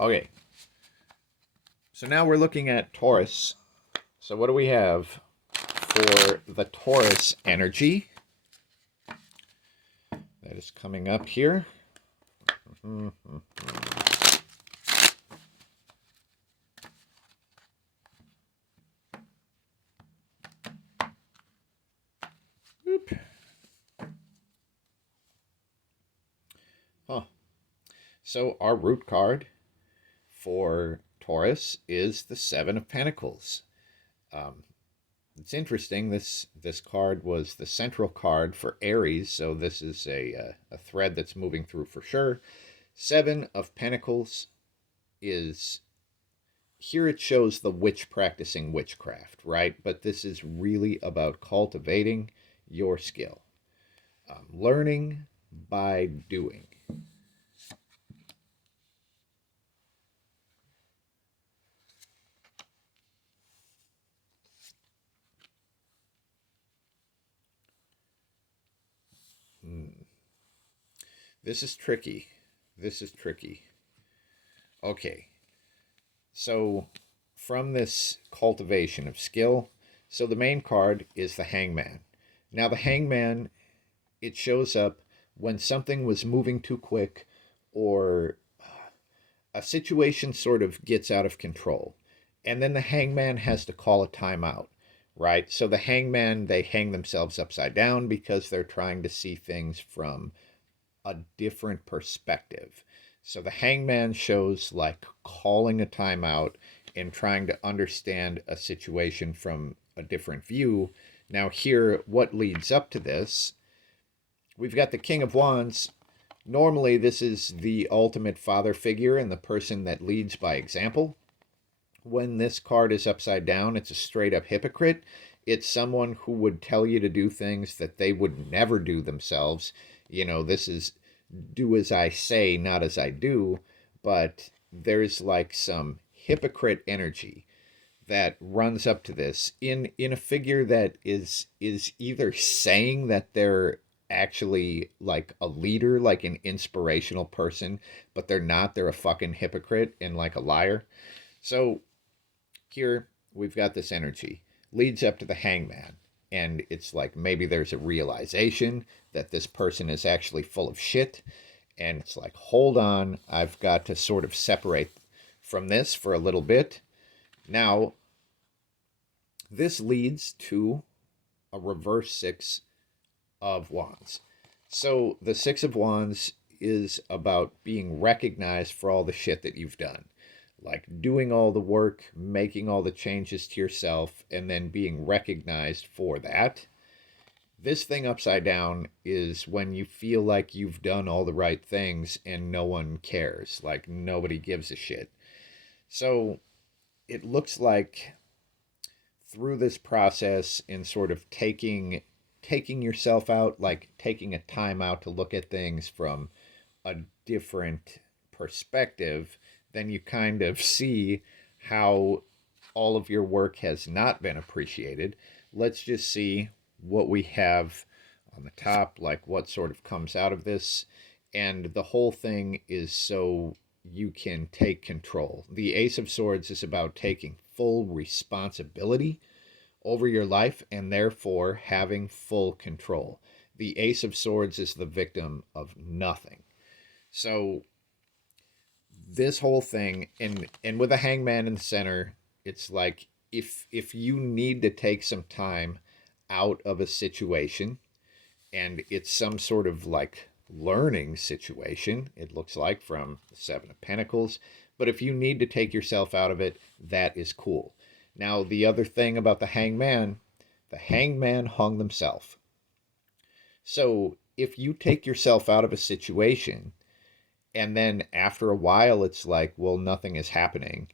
Okay, so now we're looking at Taurus. So what do we have for the Taurus energy that is coming up here? Oop. Huh. So our root card for Taurus is the Seven of Pentacles. Um, it's interesting. This card was the central card for Aries, so this is a thread that's moving through for sure. Seven of Pentacles is here. It shows the witch practicing witchcraft, right? But this is really about cultivating your skill, learning by doing. This is tricky. This is tricky. Okay. So, from this cultivation of skill, so the main card is the Hangman. Now, the Hangman, it shows up when something was moving too quick or a situation sort of gets out of control. And then the Hangman has to call a timeout, right? So, the Hangman, they hang themselves upside down because they're trying to see things from a different perspective. So the Hangman shows like calling a timeout and trying to understand a situation from a different view. Now, here, what leads up to this? We've got the King of Wands. Normally, this is the ultimate father figure and the person that leads by example. When this card is upside down, it's a straight up hypocrite. It's someone who would tell you to do things that they would never do themselves. This is do as I say, not as I do, but there's like some hypocrite energy that runs up to this in a figure that is either saying that they're actually like a leader, like an inspirational person, but they're not. They're a fucking hypocrite and like a liar. So here we've got this energy leads up to the Hangman, and it's like maybe there's a realization that this person is actually full of shit, and it's like, hold on, I've got to sort of separate from this for a little bit. Now, this leads to a reverse Six of Wands. So the Six of Wands is about being recognized for all the shit that you've done, like doing all the work, making all the changes to yourself, and then being recognized for that. This thing upside down is when you feel like you've done all the right things and no one cares, like nobody gives a shit. So it looks like through this process and sort of taking yourself out, like taking a time out to look at things from a different perspective, then you kind of see how all of your work has not been appreciated. Let's just see what we have on the top, like what sort of comes out of this. And the whole thing is so you can take control. The Ace of Swords is about taking full responsibility over your life and therefore having full control. The Ace of Swords is the victim of nothing. So this whole thing, and with a Hangman in the center, it's like if you need to take some time out of a situation and it's some sort of like learning situation, it looks like, from the Seven of Pentacles, but if you need to take yourself out of it, that is cool. Now, the other thing about the Hangman hung themselves. So if you take yourself out of a situation and then after a while it's like, well, nothing is happening,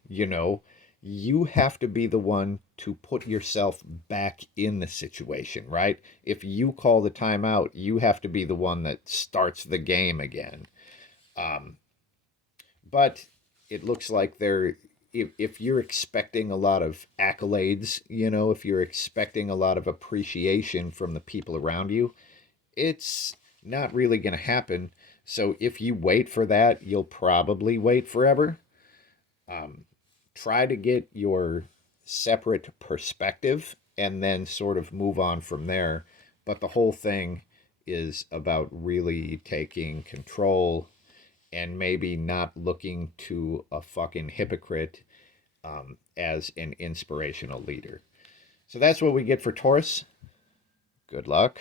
you have to be the one to put yourself back in the situation, right? If you call the timeout, you have to be the one that starts the game again. But it looks like if you're expecting a lot of accolades, if you're expecting a lot of appreciation from the people around you, it's not really going to happen. So if you wait for that, you'll probably wait forever. Try to get your separate perspective and then sort of move on from there. But the whole thing is about really taking control and maybe not looking to a fucking hypocrite as an inspirational leader. So that's what we get for Taurus. Good luck.